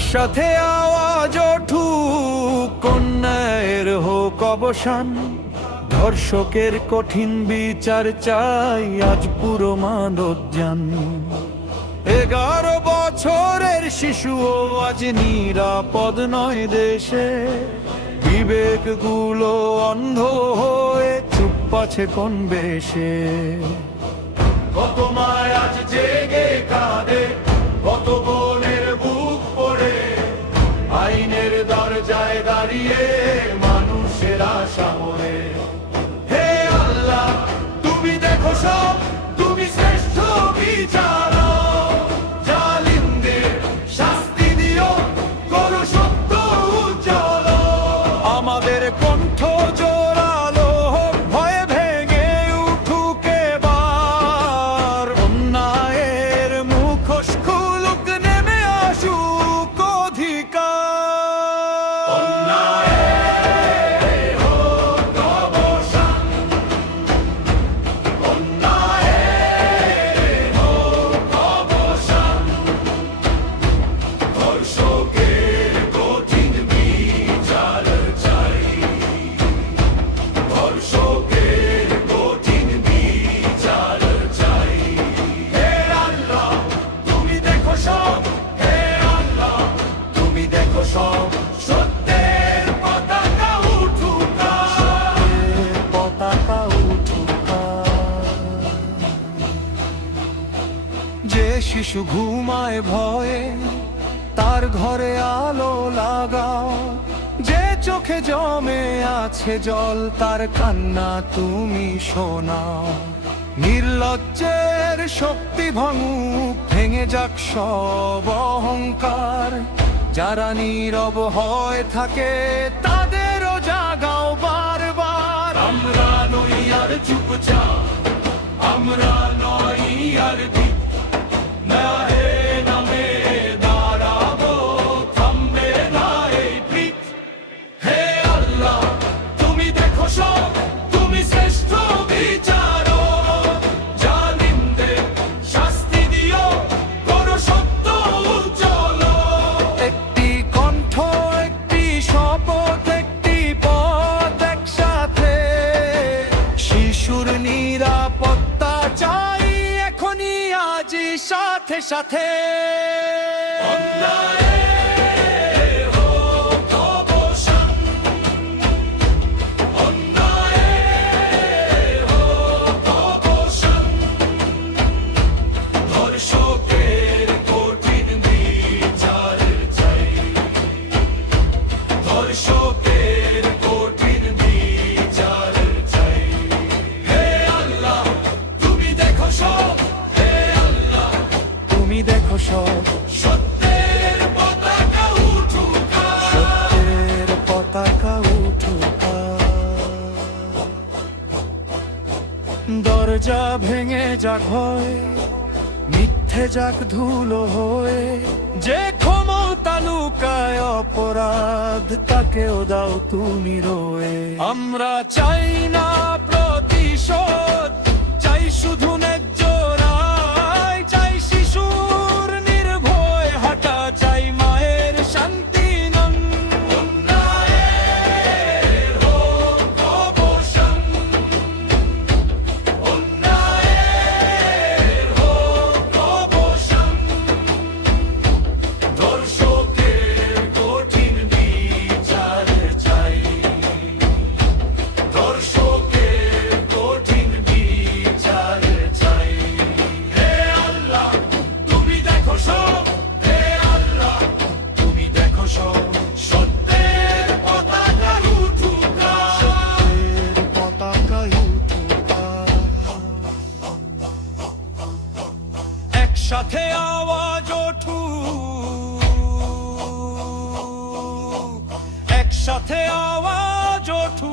একসাথে আওয়াজ ওঠুক, অন্যায়ের হোক অবসান। ধর্ষকের কঠিন বিচার চাই, আজ পুরো মানবজান। 11 বছরের শিশুও আজ নিরাপদ নয় দেশে। বিবেকগুলো অন্ধ হয়ে চুপ আছে কোন বেশে। কত মায় আজ জেগে কাঁদে, কত বোনের বুক পড়ে। আইনের দরজায় দাঁড়িয়ে মানুষের আশা মরে। হে আল্লাহ, তুমি দেখো সব, তুমি শ্রেষ্ঠ বিচারক। জালিমদের শাস্তি দিও, করো সত্য উজ্জ্বল। আমাদের কণ্ঠ জোরালো হোক, ভয়ে ভেঙে উঠুক এবার। অন্যায়ের মুখোশ খুলুক, নেমে আসুক অধিকার। অন্যায়ের হোক অবসান, অন্যায়ের হোক অবসান। ধর্ষকের কঠিন বিচার চাই, ধর্ষকের কঠিন বিচার চাই। হে আল্লাহ, তুমি দেখো সব, হে আল্লাহ, তুমি দেখো সব। সত্যের পতাকা উঠুক, সত্যের পতাকা উঠুক। যে শিশু ঘুমায় ভয়ে, তার ঘরে আলো লাগাও। যে চোখে জমে আছে জল, তার কান্না তুমি শোনাও। নির্লজ্জের শক্তি ভাঙুক, ভেঙে যাক সব অহংকার। যারা নীরব হয়ে থাকে, তাদেরও জাগাও বারবার। আমরা নই আর চুপচাপ, আমরা নই আর দ্বীপ। নাহে নামে দাঁড়াবো, থামবে না এই প্রীত। হে আল্লাহ, তুমি দেখো সব, তুমি শ্রেষ্ঠ বিচারক। জালিমদের শাস্তি দিও, করো সত্য উজ্জ্বল। একটি কণ্ঠ, একটি শপথ, একটি পথ একসাথে। শিশুর নিরাপত্তা চাই এখনই, আজই, সাথে সাথে। অন্যায়ের হোক অবসান, অন্যায়ের হোক অবসান। ধর্ষকের কঠিন বিচার চাই, ধর্ষকের কঠিন বিচার চাই। হে আল্লাহ, তুমি দেখো সব, হে আল্লাহ, তুমি দেখো সব। সত্যের পতাকা উঠুক, সত্যের পতাকা উঠুক। দরজা ভেঙে যাক ভয়, মিথ্যে যাক ধুলো হয়ে। যে ক্ষমতা লুকায় অপরাধ, তাকেও দাও তুমি রয়ে। আমরা চাই না প্রতিশোধ, চাই শুধু ন্যায্য রায়। চাই শিশুর নির্ভয় হাঁটা, চাই মায়ের শান্তি নন। অন্যায়ের হোক অবসান, অন্যায়ের হোক অবসান। ধর্ষকের কঠিন বিচার চাই, ধর্ষকের কঠিন বিচার চাই। হে আল্লাহ, তুমি দেখো সব, হে আল্লাহ, তুমি দেখো সব। সত্যের পতাকা উঠুক, সত্যের পতাকা উঠুক। একসাথে আওয়াজ ওঠুক, একসাথে আওয়াজ ওঠুক।